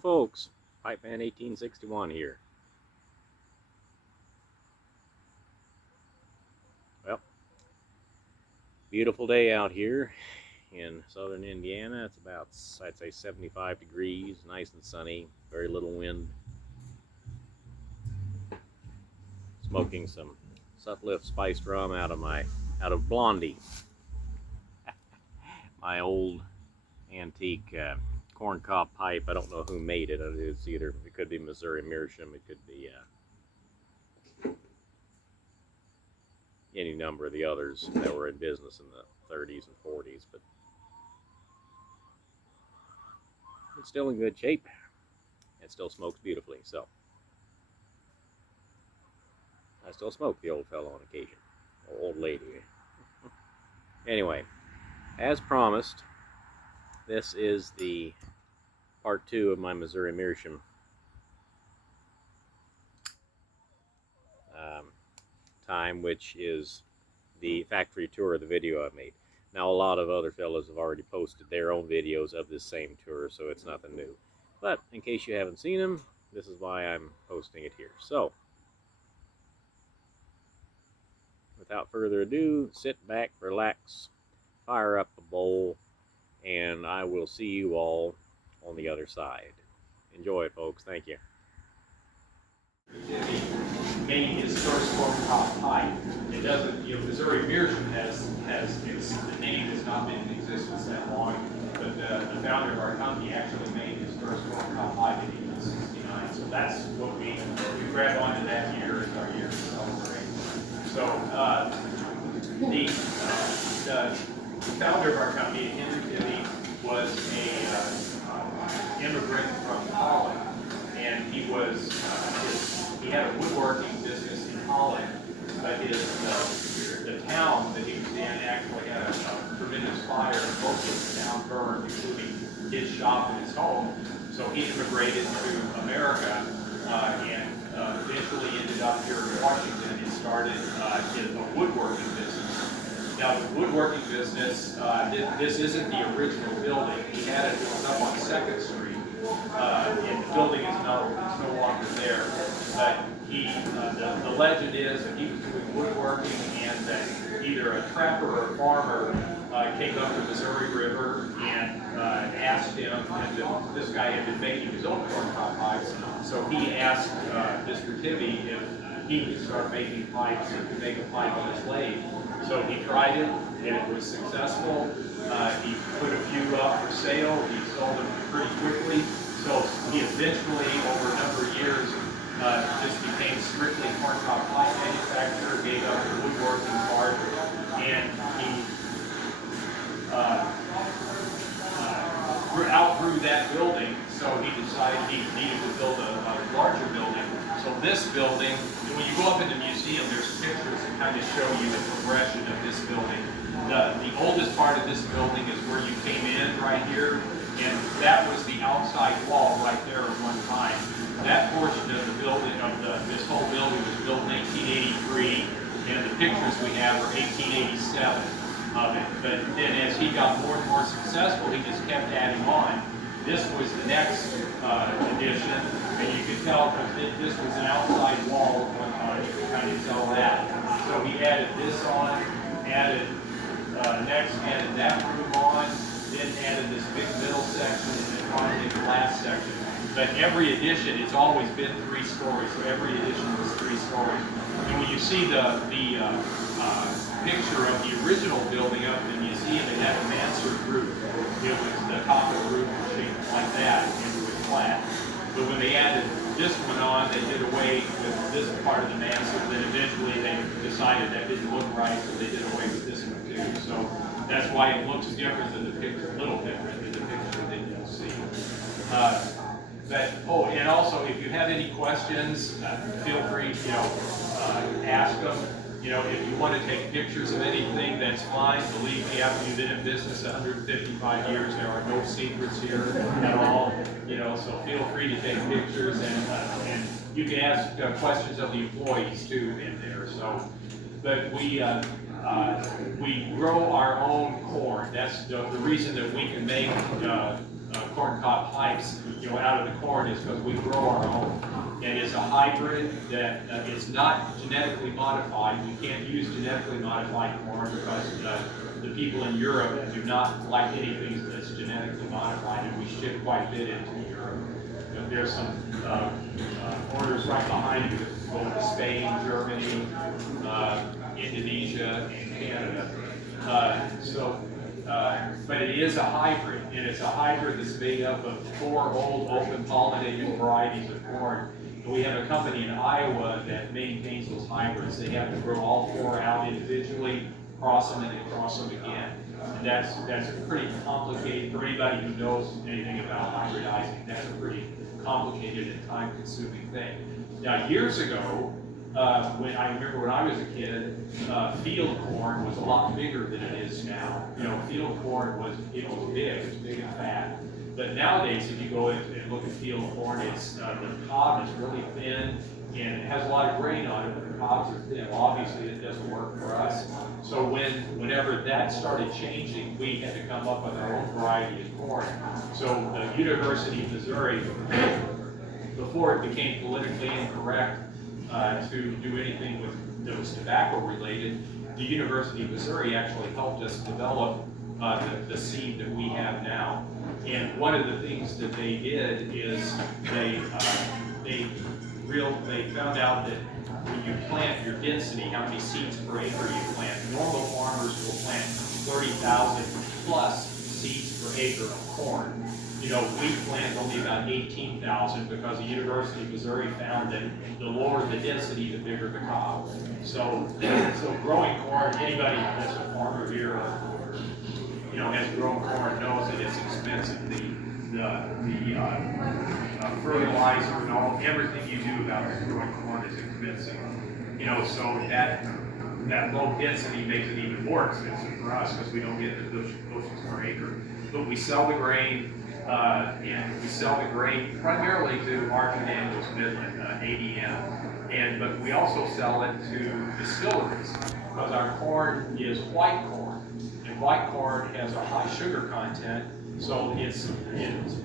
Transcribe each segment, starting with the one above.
Hello folks, Pipeman 1861 here. Well, beautiful day out here in southern Indiana. It's about, I'd say, 75 degrees, nice and sunny, very little wind. Smoking some Sutliff spiced rum out of Blondie, my old antique corncob pipe. I don't know who made it. It could be Missouri Meershaum, it could be any number of the others that were in business in the 30s and 40s, but it's still in good shape. It still smokes beautifully, so I still smoke the old fellow on occasion, or old lady. Anyway, as promised, this is the part 2 of my Missouri Meershaum time, which is the factory tour of the video I made. Now, a lot of other fellows have already posted their own videos of this same tour, so it's nothing new. But in case you haven't seen them, this is why I'm posting it here. So, without further ado, sit back, relax, fire up a bowl, and I will see you all on the other side. Enjoy it, folks. Thank you. Made his first corncob pipe. It doesn't, Missouri Meershaum the name has not been in existence that long, but the founder of our company actually made his first corncob pipe in 1869. So that's what we grab onto that year as our year to celebrate. So the founder of our company, Henry Tippy, was a immigrant from Holland, and he had a woodworking business in Holland, but the town that he was in actually had a tremendous fire, and most of the town burned, including his shop and his home. So he immigrated to America and eventually ended up here in Washington and started a woodworking business. Now, the woodworking business, this isn't the original building. He had it up on 2nd Street. And the building is no longer there. But the legend is that he was doing woodworking and that either a trapper or a farmer came up the Missouri River and asked him, and this guy had been making his own corncob pipes, so he asked Mr. Tippy if he could start making pipes and could make a pipe on his lathe. So he tried it, and it was successful. He put a few up for sale. He sold them pretty quickly. So he eventually, over a number of years, just became strictly corncob pipe manufacturer, gave up the woodworking part, and he outgrew that building, so he decided he needed to build a larger building. So this building, when you go up in the museum, there's pictures that kind of show you the progression of this building. The oldest part of this building is where you came in right here, and that was the outside wall right there at one time. That portion of the building, this whole building was built in 1883, and the pictures we have are 1887 of it. But then as he got more and more successful, he just kept adding on. This was the next addition, and you could tell because this was an outside wall at one time. You could kind of tell that. So he added this on, next added that room on, then added this big middle section, and then finally the last section. But every addition, it's always been 3 stories, so every addition was 3 stories. And when you see the picture of the original building up in the museum, it had a mansard roof. It was the top of the roof was shaped like that, and it was flat. But when they added this one on, they did away with this part of the mansard. Then eventually they decided that didn't look right, so they did away with this one too. So that's why it looks different than the picture, a little different than the picture that you'll see. And also, if you have any questions, feel free, ask them. If you want to take pictures of anything, that's fine. Believe me, after you've been in business 155 years, there are no secrets here at all. So feel free to take pictures, and you can ask questions of the employees too in there. So, but we grow our own corn. That's the reason that we can make corn cob pipes, out of the corn is because we grow our own. And it's a hybrid that is not genetically modified. You can't use genetically modified corn because the people in Europe do not like anything that's genetically modified, and we ship quite a bit into Europe. There's some orders right behind you that go to Spain, Germany, Indonesia, and Canada. But it is a hybrid, and it's a hybrid that's made up of 4 old open pollinated varieties of corn. And we have a company in Iowa that maintains those hybrids. They have to grow all 4 out individually, cross them, and then cross them again. And that's pretty complicated for anybody who knows anything about hybridizing. That's a pretty complicated and time-consuming thing. Now, years ago, when I was a kid, field corn was a lot bigger than it is now. Field corn was big, it was big and fat. But nowadays, if you go and look at field corn, it's the cob is really thin and it has a lot of grain on it, but the cobs are thin. Well, obviously, it doesn't work for us. So whenever that started changing, we had to come up with our own variety of corn. So the University of Missouri, before it became politically incorrect to do anything that was tobacco related, the University of Missouri actually helped us develop the seed that we have now. And one of the things that they did is they found out that when you plant your density, how many seeds per acre you plant. Normal farmers will plant 30,000 plus seeds per acre of corn. We plant only about 18,000 because the University of Missouri found that the lower the density, the bigger the cob. So growing corn, anybody that's a farmer here, has grown corn knows that it's expensive. The fertilizer and everything you do about growing corn is expensive. So that low density makes it even more expensive for us because we don't get the bushels per acre. But we sell the grain. And we sell the grain primarily to Arch and Daniels Midland, ADM, but we also sell it to distilleries because our corn is white corn, and white corn has a high sugar content, so it's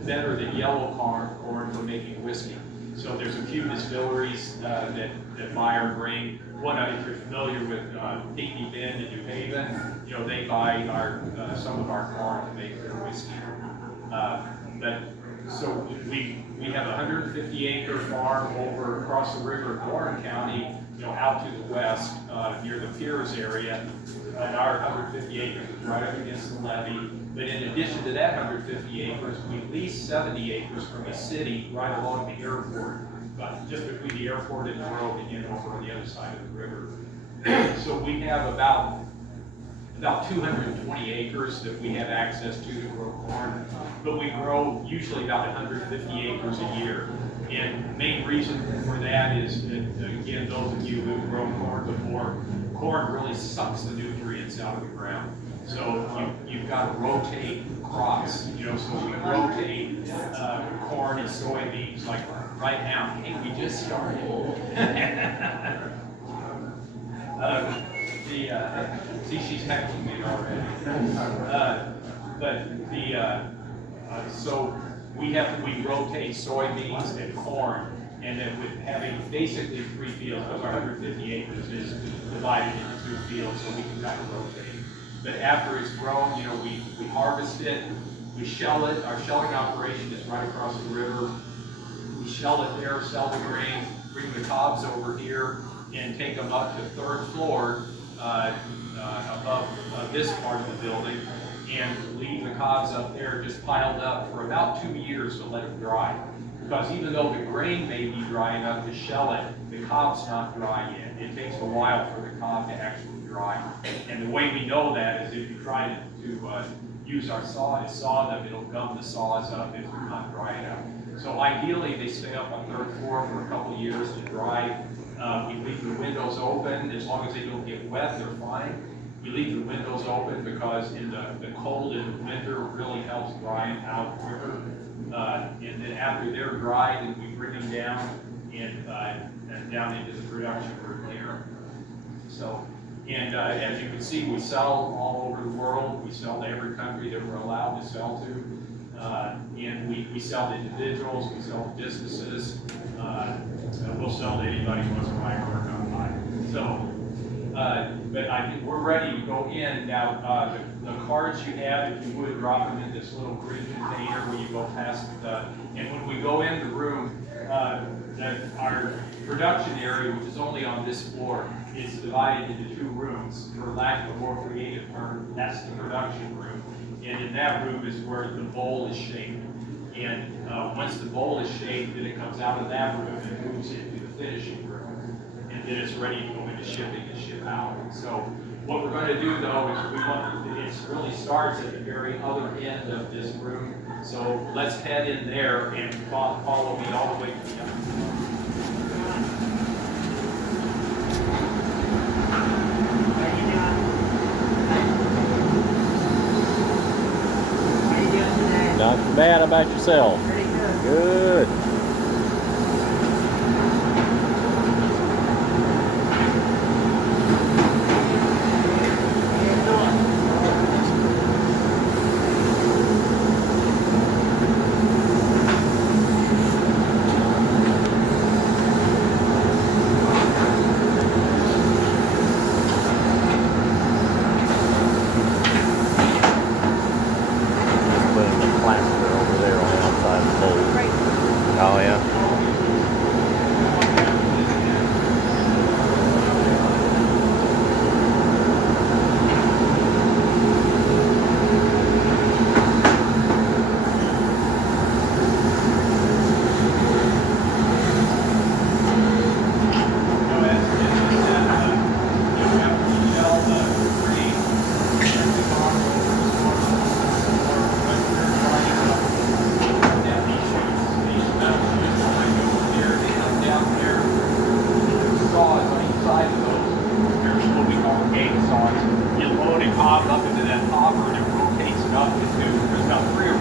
better than yellow corn for making whiskey. So there's a few distilleries that buy our grain. One, if you're familiar with Pinckney Bend in New Haven, they buy some of our corn to make their whiskey. So we have a 150-acre farm over across the river in Warren County, out to the west near the Piers area, and our 150 acres is right up against the levee. But in addition to that 150 acres, we lease 70 acres from a city right along the airport, just between the airport and the road, again over on the other side of the river. So we have about 220 acres that we have access to grow corn, but we grow usually about 150 acres a year. And the main reason for that is that, again, those of you who've grown corn before, corn really sucks the nutrients out of the ground. So you've got to rotate crops, so we rotate corn and soybeans, like right now. Hey, we just started. See, she's texting me already. So we rotate soybeans and corn, and then with having basically 3 fields, because our 150 acres is divided into 2 fields, so we can kind of rotate. But after it's grown, we harvest it, we shell it. Our shelling operation is right across the river. We shell it there, sell the grain, bring the cobs over here, and take them up to 3rd floor above this part of the building, and leave the cobs up there just piled up for about 2 years to let it dry. Because even though the grain may be dry enough to shell it, the cob's not dry yet. It takes a while for the cob to actually dry. And the way we know that is if you try to use our saw to saw them, it'll gum the saws up if they're not dry enough. So ideally, they stay up on 3rd floor for a couple years to dry. We leave the windows open. As long as they don't get wet, they're fine. We leave the windows open because in the cold in the winter really helps dry them out quicker. And then after they're dried, then we bring them down and down into the production room here. So, and as you can see, we sell all over the world. We sell to every country that we're allowed to sell to. And we sell to individuals, we sell to businesses, we'll sell to anybody who wants to buy our work online. So, but I think we're ready to go in. Now, the cards you have, if you would, drop them in this little green container where you go past the, and when we go in the room, our production area, which is only on this floor, is divided into 2 rooms. For lack of a more creative term, that's the production room. And in that room is where the bowl is shaped. And once the bowl is shaped, then it comes out of that room and moves into the finishing room. And then it's ready to go into shipping and ship out. So what we're going to do, though, is it really starts at the very other end of this room. So let's head in there and follow me all the way to the other. Not too bad. How about yourself? Pretty good. Good. Putting the plaster over there on the outside of the bowl. Right. Oh yeah. Up into that hopper and it rotates it up into, there's about 3 or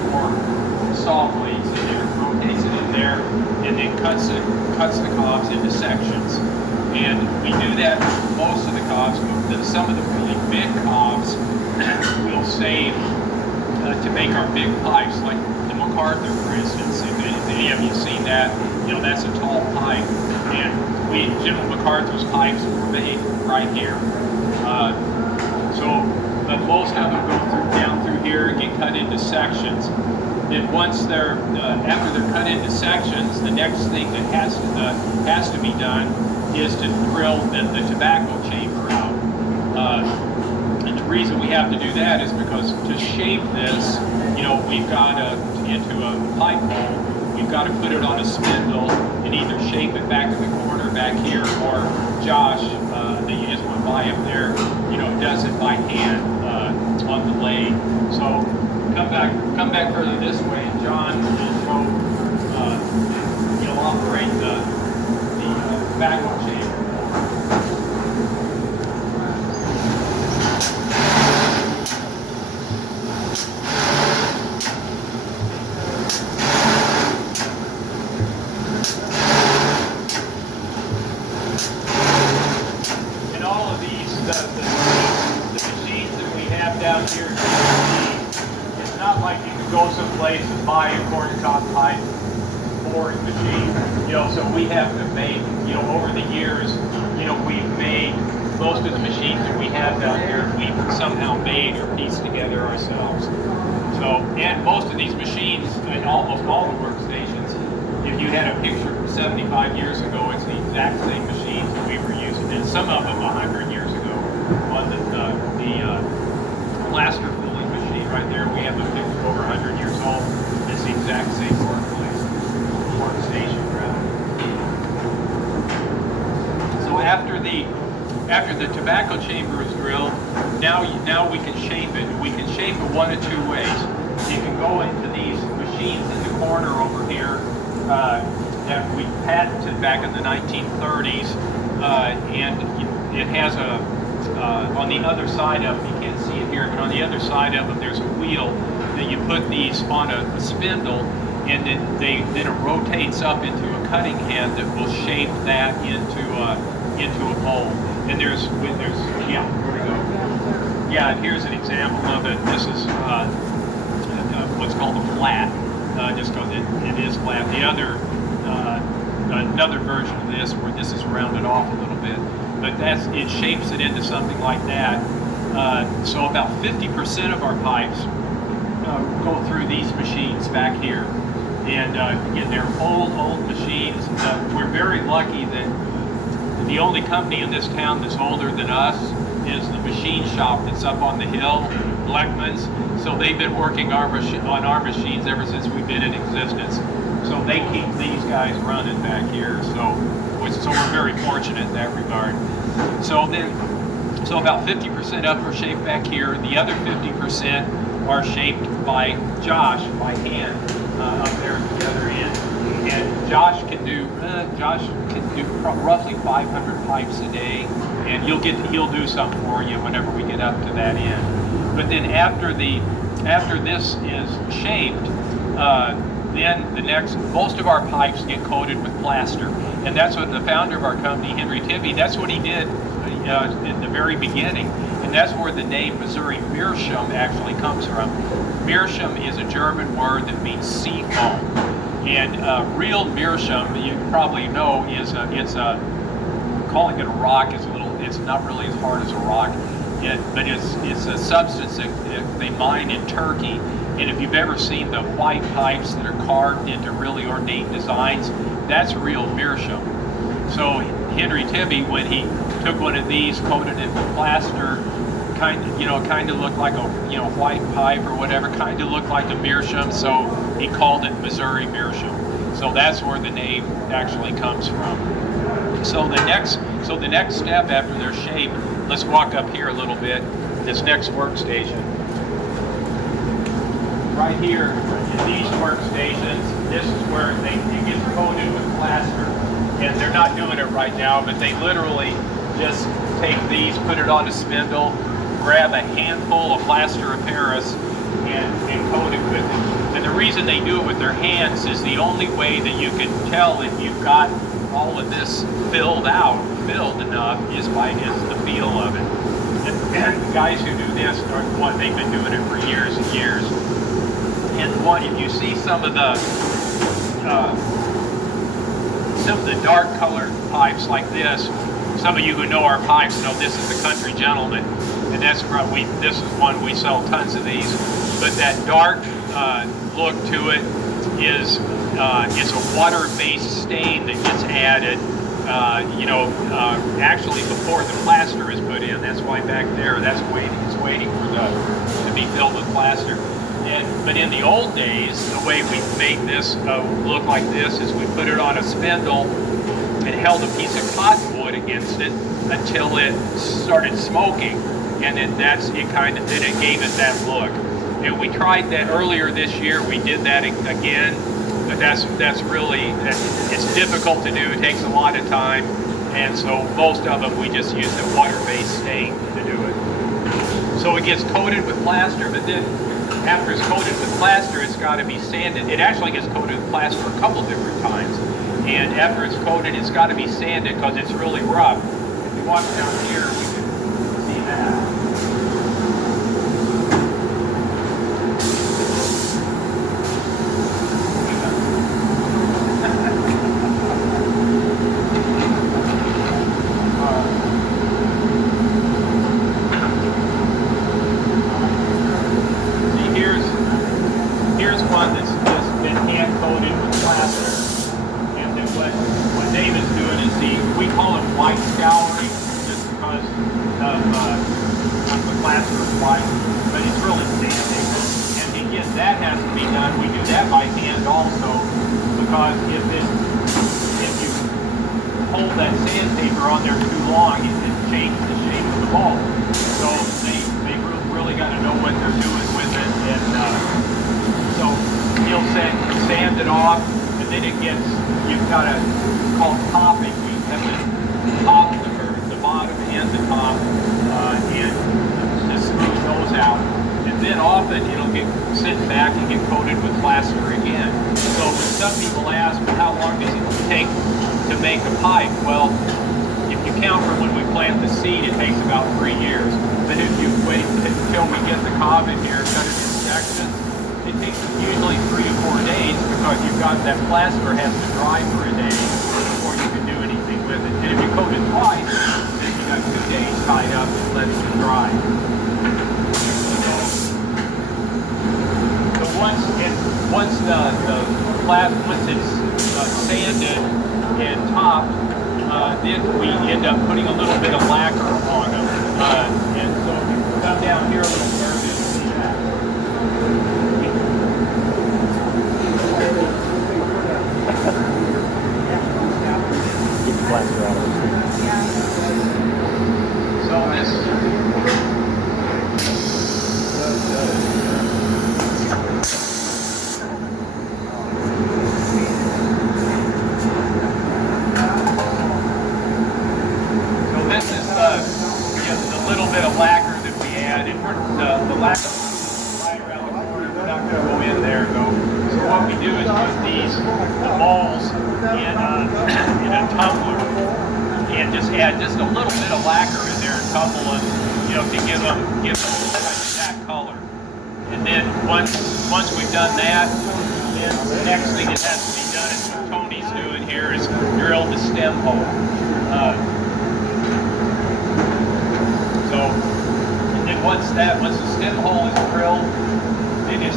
4 saw blades in there, rotates it in there, and then cuts the cobs into sections. And we do that with most of the cobs, but some of the really big cobs we'll save to make our big pipes, like the MacArthur, for instance. If any of you have seen that, you know, that's a tall pipe, and General MacArthur's pipes were made right here. But most have them go down through here and get cut into sections. Then once they're, after they're cut into sections, the next thing that has to be done is to drill the tobacco chamber out. And the reason we have to do that is because to shape this, you know, we've got into a pipe hole, we've got to put it on a spindle and either shape it back in the corner back here, or Josh, that you just went by up there, you know, does it by hand on the lathe. So come back further this way, and John will show, he'll operate the tobacco chamber. And all of these, the machines that we have down here, it's not like you can go someplace and buy a corn-cob pipe boring machine. You know, so we have to make, you know, over the years, you know, we've made most of the machines that we have down here, we've somehow made or pieced together ourselves. So, and most of these machines, and almost all the workstations, if you had a picture from 75 years ago, it's the exact same machines that we were using. And some of them 100 years ago. On the plaster filling machine right there, we have a picture over 100 years old. It's the exact same workstation, rather. So after the tobacco chamber is drilled, now we can shape it. We can shape it one of 2 ways. You can go into these machines in the corner over here that we patented back in the 1930s, and it has on the other side of them, you can't see it here, but on the other side of them there's a wheel that you put these on a spindle, and then it rotates up into a cutting head that will shape that into a bowl. And there's yeah, here we go. Yeah, and here's an example of it. This is what's called a flat, just because it is flat. The other, another version of this where this is rounded off a little bit, but it shapes it into something like that. So about 50% of our pipes go through these machines back here. And again, they're old machines. We're very lucky that the only company in this town that's older than us is the machine shop that's up on the hill, Bleckman's. So they've been working on our machines ever since we've been in existence. So they keep these guys running back here. So we're very fortunate in that regard. So about 50% up are shaped back here. The other 50% are shaped by Josh, by hand, up there at the other end. And Josh can do roughly 500 pipes a day, and he'll do something for you whenever we get up to that end. But then after this is shaped, then most of our pipes get coated with plaster, and that's what the founder of our company, Henry Tibby, that's what he did in the very beginning, and that's where the name Missouri Meershaum actually comes from. Meershaum is a German word that means sea foam, and real Meershaum, you probably know, calling it a rock is it's not really as hard as a rock, but it's a substance that they mine in Turkey. And if you've ever seen the white pipes that are carved into really ornate designs, that's real Meershaum. So Henry Tibby, when he took one of these, coated it with plaster, kind of looked like a white pipe or whatever, kind of looked like a Meershaum, so he called it Missouri Meershaum. So that's where the name actually comes from. So the next step after they're shaped, let's walk up here a little bit, this next workstation. Right here in these workstations, this is where it gets coated with plaster. And they're not doing it right now, but they literally just take these, put it on a spindle, grab a handful of plaster of Paris, and coat it with it. And the reason they do it with their hands is the only way that you can tell if you've got all of this filled enough is the feel of it. And the guys who do this they've been doing it for years and years. And if you see some of the dark colored pipes like this, some of you who know our pipes know this is the Country Gentleman, and this is one we sell tons of these. But that dark look to it is it's a water-based stain that gets added. Actually before the plaster is put in. That's why back there it's waiting to be filled with plaster. But in the old days, the way we made this look like this is we put it on a spindle and held a piece of cottonwood against it until it started smoking, and then it gave it that look. And we tried that earlier this year. We did that again, but it's difficult to do. It takes a lot of time, and so most of them we just use the water-based stain to do it. So it gets coated with plaster, but then after it's coated with plaster, it's got to be sanded. It actually gets coated with plaster a couple different times. And after it's coated, it's got to be sanded because it's really rough. If you walk down here, we can see that. that plaster has to dry for a day before you can do anything with it. And if you coat it twice, then you got 2 days tied up and letting it dry. So once it's sanded and topped, then we end up putting a little bit of lacquer on them. And so if you come down here a little further, you'll see that. Get the plaster out of it. So this. The little bit of lacquer that we added. The lacquer right around the corner. We're not going to go in there though. So what we do is put the balls in a tumbler and just add just a little bit of lacquer in there and tumble them, to give them that color. And then once we've done that, then the next thing that has to be done is what Tony's doing here is drill the stem hole. And then once the stem hole is drilled, it's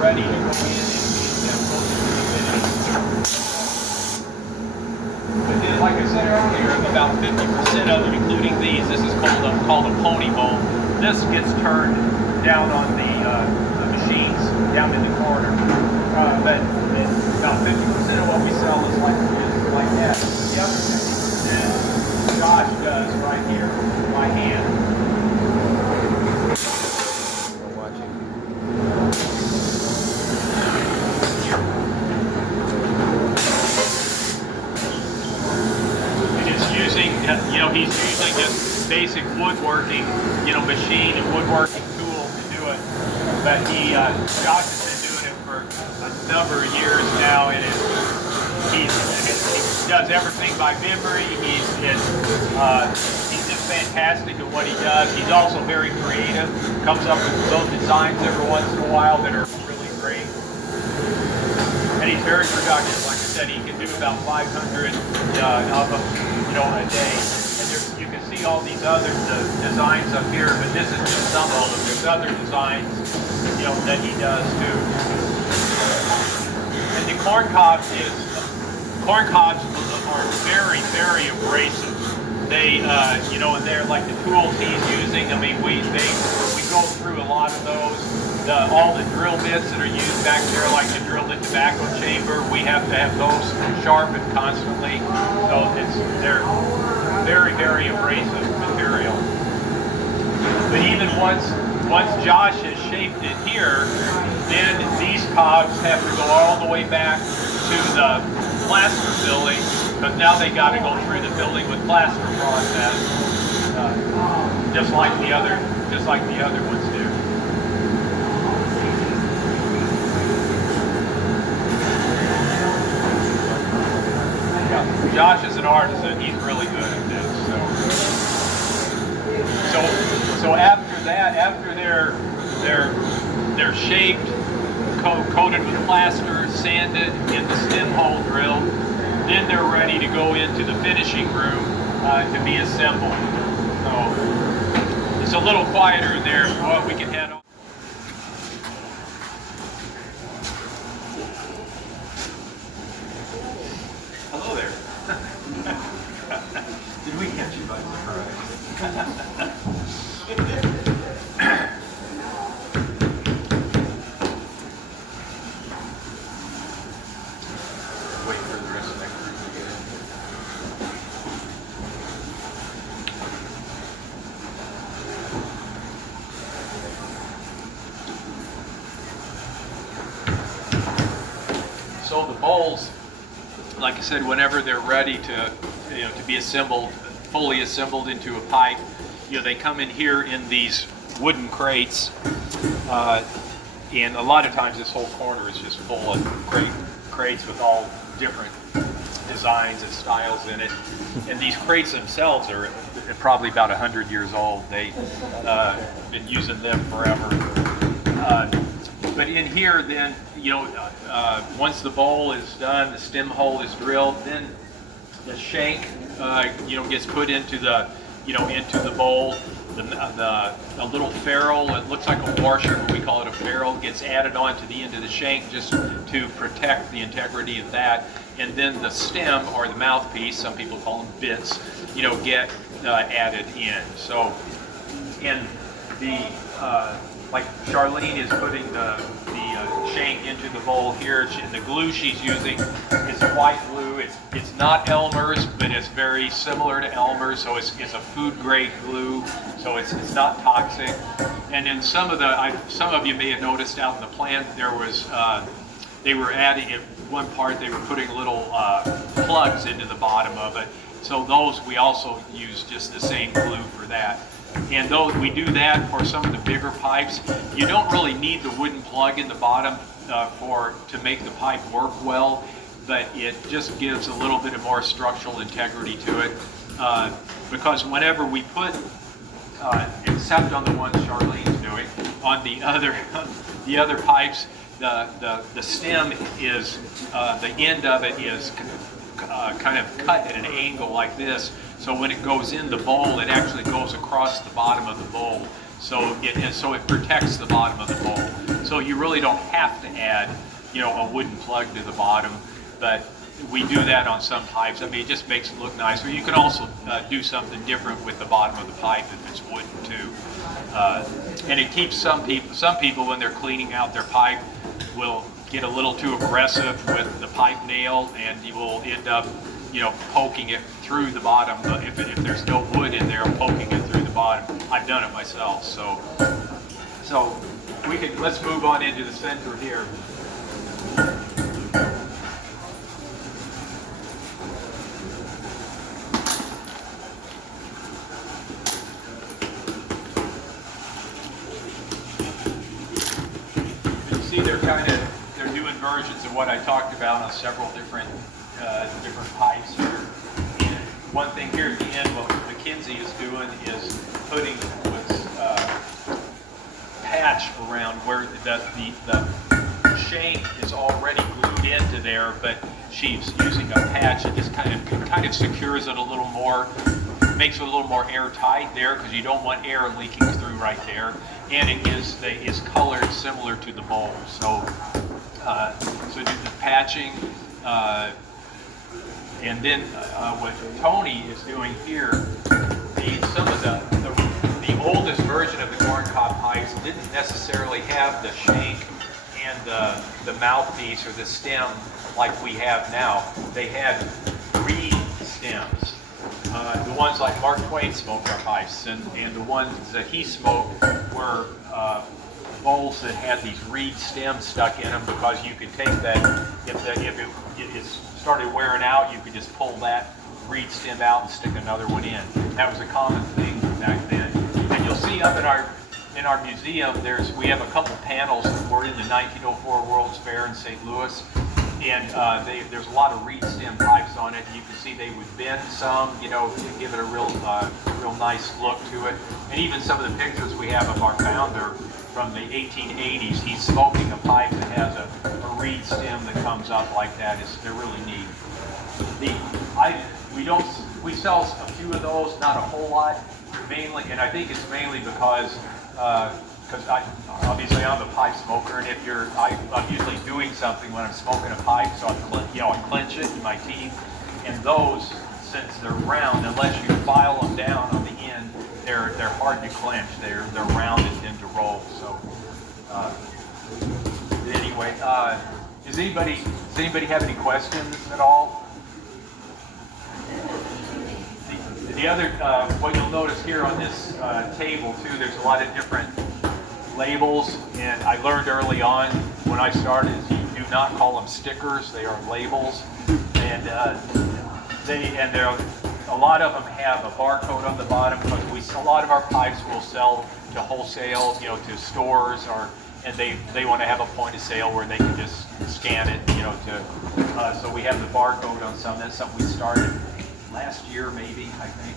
ready to go in and go through the finish. But then, like I said earlier, about 50% of them, including these, this is called a pony bone. This gets turned down on the machines down in the corner. But about 50% of what we sell is like that. The other 50% Josh does right here by hand. He's using just basic woodworking, machine and woodworking tool to do it. But Josh has been doing it for a number of years now, and he does everything by memory. He's just fantastic at what he does. He's also very creative. Comes up with his own designs every once in a while that are really great. And he's very productive. Like I said, he can do about 500 of them, a day. And you can see all these other designs up here, but this is just some of them. There's other designs, that he does too. And the corn cobs are very, very abrasive. They, and they're like the tools he's using. I mean, we go through a lot of those. All the drill bits that are used back there, like to drill the tobacco chamber, we have to have those sharpened constantly. So they're very, very abrasive material. But even once Josh has shaped it here, then these cobs have to go all the way back to the plaster filling, because now they got to go through the filling with plaster process, just like the other ones do. Josh is an artisan. He's really good at this. So after that, after they're shaped, coated with plaster, sanded, and the stem hole drilled, then they're ready to go into the finishing room to be assembled. So it's a little quieter in there. Well, we can head on. Hello there. Did we catch you by surprise? Wait for the rest of that crew to get in. So the bowls, like I said, whenever they're ready to be assembled, fully assembled into a pipe, they come in here in these wooden crates, and a lot of times this whole corner is just full of crates with all different designs and styles in it. And these crates themselves are probably about 100 years old. They've been using them forever. But in here, then, once the bowl is done, the stem hole is drilled, then the shank, gets put into the, into the bowl. A little ferrule, it looks like a washer, but we call it a ferrule, gets added on to the end of the shank just to protect the integrity of that. And then the stem, or the mouthpiece, some people call them bits, get added in. So, and the, like Charlene is putting the shank into the bowl here. The glue she's using is white glue. It's not Elmer's, but it's very similar to Elmer's, so it's a food grade glue, so it's not toxic. And then some of you may have noticed out in the plant there was they were adding, at one part they were putting little plugs into the bottom of it. So those we also use just the same glue for that. And though we do that for some of the bigger pipes, you don't really need the wooden plug in the bottom to make the pipe work well, but it just gives a little bit of more structural integrity to it. Because whenever we put, except on the ones Charlene's doing, on the other pipes, the stem is, the end of it is kind of cut at an angle like this. So when it goes in the bowl, it actually goes across the bottom of the bowl. So it protects the bottom of the bowl. So you really don't have to add, a wooden plug to the bottom, but we do that on some pipes. I mean, it just makes it look nicer. You can also do something different with the bottom of the pipe if it's wooden too. And it keeps some people when they're cleaning out their pipe will get a little too aggressive with the pipe nail, and you will end up poking it through the bottom. If there's no wood in there, poking it through the bottom. I've done it myself. So let's move on into the center here. You see they're doing versions of what I talked about on several different pipes here. And one thing here at the end, what McKinsey is doing is putting what's patch around where the shank is already glued into there, but she's using a patch that just kind of secures it a little more, makes it a little more airtight there, because you don't want air leaking through right there. And it is colored similar to the bowl. So do the patching. And then what Tony is doing here, some of the oldest version of the corncob pipes didn't necessarily have the shank and the mouthpiece or the stem like we have now. They had reed stems. The ones like Mark Twain smoked our pipes, and the ones that he smoked were bowls that had these reed stems stuck in them, because you could take that, if it started wearing out, you could just pull that reed stem out and stick another one in. That was a common thing back then. And you'll see up in our museum, we have a couple panels that were in the 1904 World's Fair in St. Louis, and there's a lot of reed stem pipes on it. You can see they would bend some, to give it a real nice look to it. And even some of the pictures we have of our founder from the 1880s, he's smoking a pipe that has a reed stem that comes up like that. They're really neat. We sell a few of those, not a whole lot, mainly, and I think it's mainly because obviously I'm a pipe smoker, and I'm usually doing something when I'm smoking a pipe, so I clench it in my teeth, and those, since they're round, unless you file them down on the end, they're hard to clench. They're round and tend to roll. So anyway, does anybody have any questions at all? The other, what you'll notice here on this table too, there's a lot of different labels, and I learned early on when I started, you do not call them stickers; they are labels, and a lot of them have a barcode on the bottom, because a lot of our pipes will sell to wholesale, to stores, and they want to have a point of sale where they can just scan it, so we have the barcode on some. That's something we started last year, maybe, I think.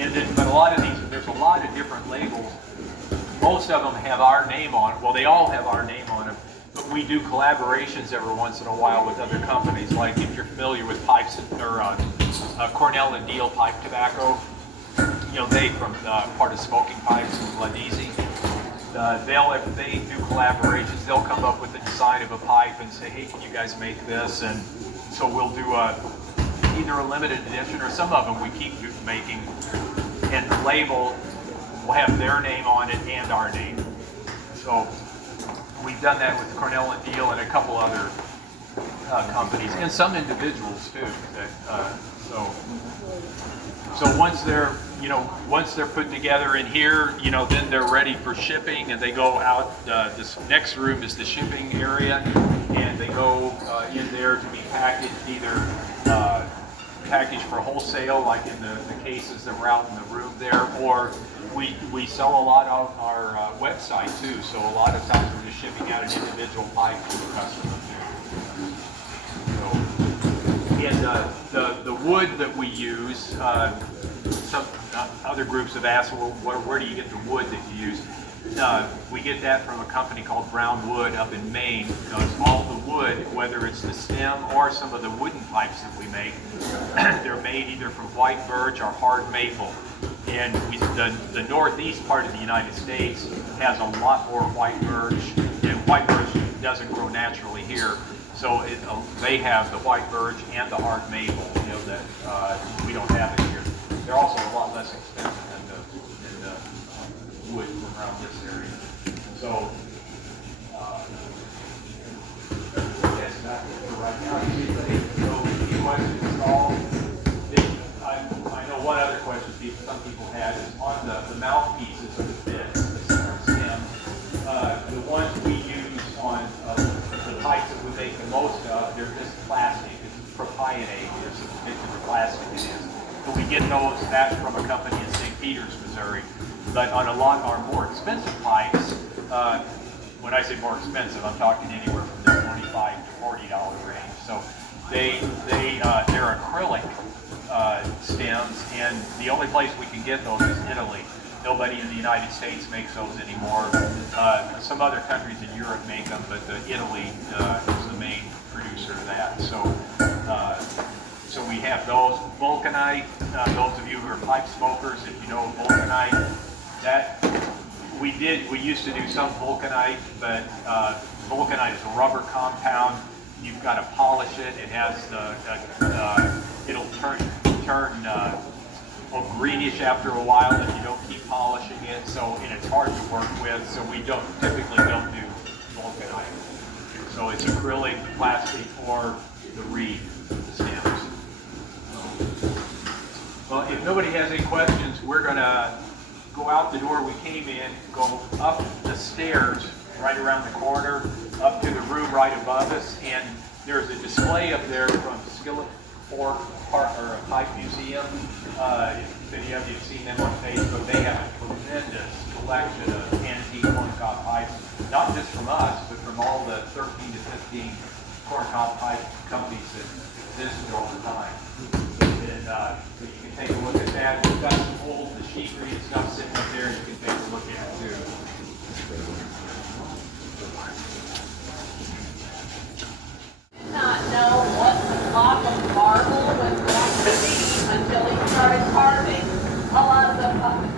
And then, but a lot of these, there's a lot of different labels. most of them have our name on it. Well, they all have our name on them, but we do collaborations every once in a while with other companies. Like if you're familiar with Pipes or Cornell and Deal pipe tobacco, you know, they from part of Smoking Pipes and Ladisi. If they do collaborations, they'll come up with the design of a pipe and say, hey, can you guys make this? And so we'll do either a limited edition, or some of them we keep making, and the label will have their name on it and our name. So we've done that with Cornell and Deal and a couple other companies, and some individuals too. So once they're put together in here, then they're ready for shipping, and they go out. This next room is the shipping area, and they go in there to be packaged, either packaged for wholesale, like in the cases that were out in the room there, or we sell a lot on our website too. So a lot of times we're just shipping out an individual pipe to the customer too. And the wood that we use, some other groups have asked, well, where do you get the wood that you use? We get that from a company called Brown Wood up in Maine, because all the wood, whether it's the stem or some of the wooden pipes that we make, they're made either from white birch or hard maple. And the northeast part of the United States has a lot more white birch, and white birch doesn't grow naturally here. So they have the white birch and the hard maple, that we don't have it here. They're also a lot less expensive than the wood around this area. So that's not it for right now. Any questions at all? I know one other question some people had is on the mouthpieces of the bits, the stem. The ones we use on the pipes that we make the most of, they're just plastic. It's propionate is the particular plastic it is. So we get that from a company in St. Peters, Missouri. But on a lot of our more expensive pipes, when I say more expensive, I'm talking anywhere from the $25 to $40 range. So they're acrylic stems, and the only place we can get those is Italy. Nobody in the United States makes those anymore. Some other countries in Europe make them, but Italy is the main producer of that. So we have those. Vulcanite, those of you who are pipe smokers, if you know vulcanite, that we used to do some vulcanite, but vulcanite is a rubber compound. You've got to polish it. It has it'll turn greenish after a while if you don't keep polishing it. And it's hard to work with. So we typically don't do vulcanite. So it's acrylic, plastic, or the reed stems. Well, if nobody has any questions, we're going to go out the door we came in, go up the stairs right around the corner, up to the room right above us, and there's a display up there from Skillet Fork Pipe Museum. If any of you have seen them on Facebook, they have a tremendous collection of antique corncob pipes, not just from us, but from all the 13 to 15 corncob pipe companies that existed over time. And so you can take a look at that. We've got some old machinery and stuff sitting up there you can take a look at too. Not know what the block of marble was going to be until he started carving. A lot of the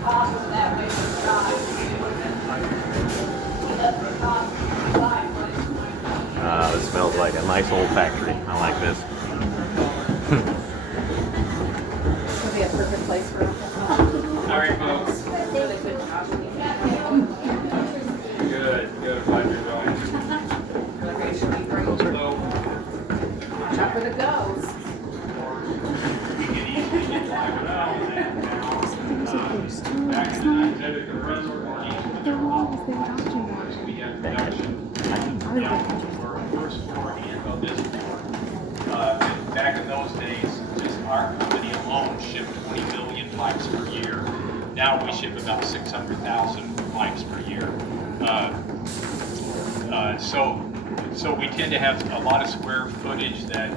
cost was that way for God. It smells like a nice old factory. I like this. This would be a perfect place for All right, folks. really good job. Good. Glad you're going. Watch out for the ghosts. We can easily get live without that now. Back in the exhibit, the rest of our we have production. For a first floor and on this floor. Back in those days, just our company alone shipped 20 million pipes per year. Now we ship about 600,000 pipes per year. So we tend to have a lot of square footage that,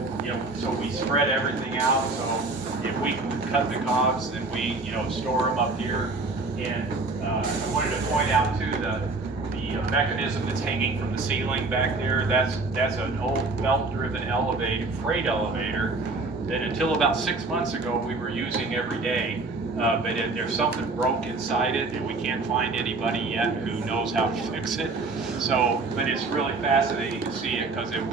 so we spread everything out. So if we can cut the cobs, then we, store them up here. And I wanted to point out too the mechanism that's hanging from the ceiling back there. That's an old belt-driven elevator, freight elevator, that until about 6 months ago we were using every day. But there's something broke inside it, and we can't find anybody yet who knows how to fix it. So, but it's really fascinating to see it because you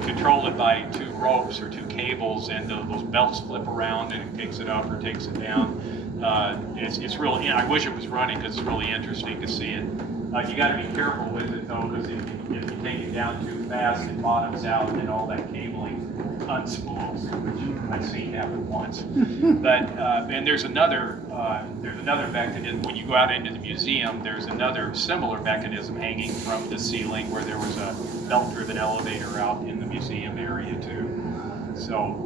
control it by 2 ropes or 2 cables, and those belts flip around, and it takes it up or takes it down. It's really, I wish it was running because it's really interesting to see it. You got to be careful with it though, because if you take it down too fast, it bottoms out, and all that cabling unspools, which I've seen happen once. But and there's another mechanism. When you go out into the museum, there's another similar mechanism hanging from the ceiling where there was a belt-driven elevator out in the museum area too. So,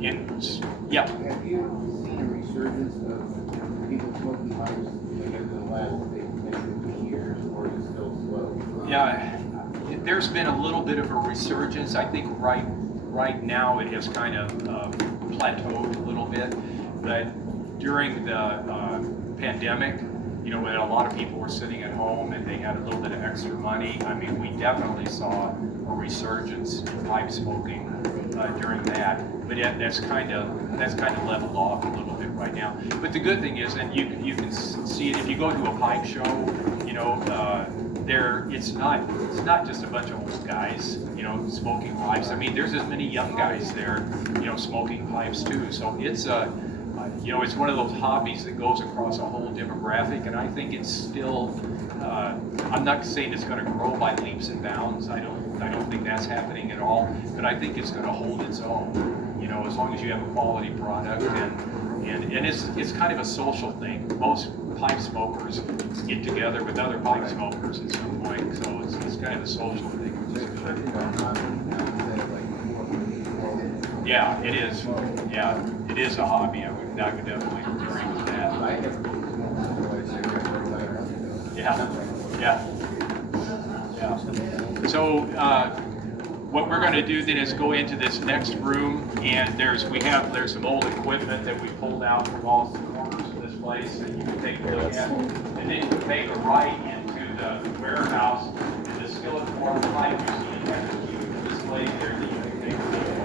yeah. Have you seen a resurgence of people smoking pipes like over the last maybe 50 years, or is it still slow? Yeah, there's been a little bit of a resurgence. I think right now it has kind of plateaued a little bit, but during the pandemic, you know, when a lot of people were sitting at home and they had a little bit of extra money, I mean, we definitely saw a resurgence in pipe smoking during that. But yet that's kind of leveled off a little bit right now. But the good thing is, and you can see it if you go to a pipe show, you know, it's not just a bunch of old guys, you know, smoking pipes. I mean, there's as many young guys there, you know, smoking pipes too. So it's you know, it's one of those hobbies that goes across a whole demographic, and I think it's still. I'm not saying it's going to grow by leaps and bounds. I don't think that's happening at all. But I think it's going to hold its own. You know, as long as you have a quality product, and it's kind of a social thing. Most pipe smokers get together with other pipe smokers at some point, so it's kind of a social thing. Yeah, it is. Yeah, it is a hobby. I would definitely agree with that. Yeah. So what we're going to do then is go into this next room, and there's some old equipment that we pulled out from all the corners of this place that you can take a look at, and then you can make a right into the warehouse, and the skillet form pipe you see in that huge display there that you can take a look at.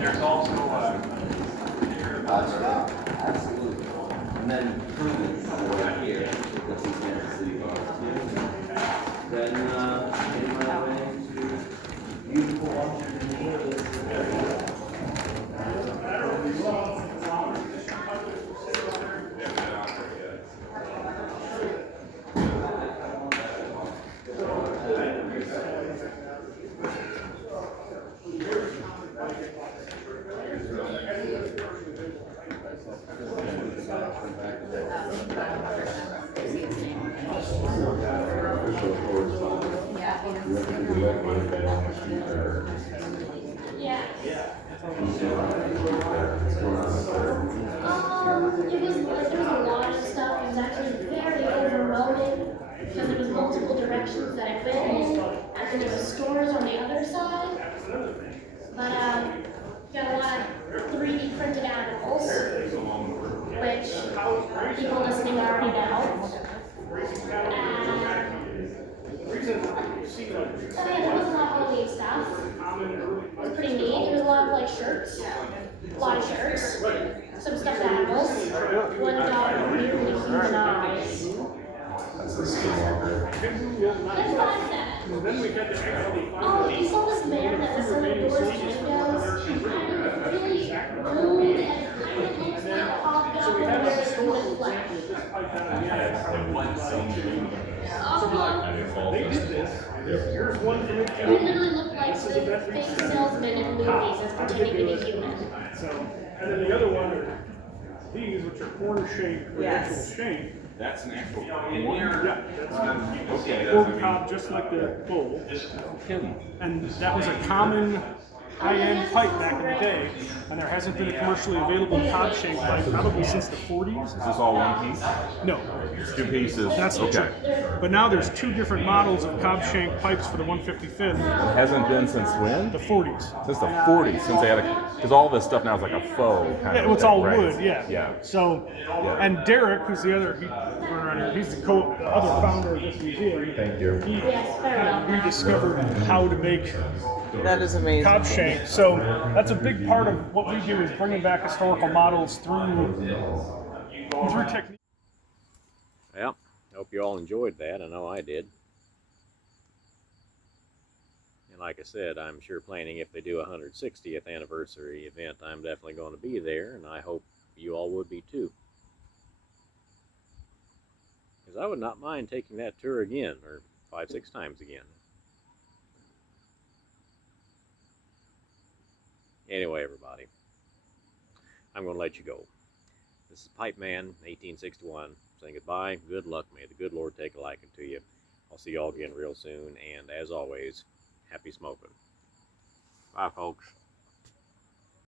There's also absolutely. And then right here, because he's going to city bar too. Then in my way to beautiful Washington hills. It was like there was a lot of stuff. It was actually very overwhelming because there was multiple directions that it went in, and then there was stores on the other side. But got a lot of 3D printed animals, which people listening already know. So yeah, there was a lot of Halloween stuff. It was pretty neat. There was a lot of like shirts, a lot of shirts, some stuffed animals, one dog nearly humanized. That's what I said. Oh, you saw this man that was selling doors and windows, and it was really rude, and it kind of looks like a hobgoblin with flesh. He literally looked like the fake salesman in movies that's pretending to be human. And then the other one are these, which are corn shaped, with actual shape. That's an actual Yeah, that's corn cob, just like the bowl. And that was a common high-end pipe back in the day, and there hasn't been a commercially available cob shaped pipe probably since the 40s. Is this all one piece? No, It's two pieces. that's the okay. trick. But now there's two different models of cob shank pipes for the 155th. It hasn't been since when? The 40s. Since the 40s, since they had a, because all this stuff now is like a faux kind Yeah, of it's thing, all right? wood, yeah. Yeah. So, and Derek, who's the other, he's the other founder of this museum. Thank you. He Yes, very kind of well. rediscovered how to make That is amazing. cob shank. So that's a big part of what we do is bringing back historical models through technique. Well, hope you all enjoyed that. I know I did. And like I said, I'm sure planning if they do a 160th anniversary event, I'm definitely going to be there, and I hope you all would be too. Because I would not mind taking that tour again, or 5-6 times again. Anyway, everybody, I'm going to let you go. This is Pipe Man, 1861, saying goodbye. Good luck. May the good Lord take a liking to you. I'll see you all again real soon, and as always, happy smoking. Bye, folks.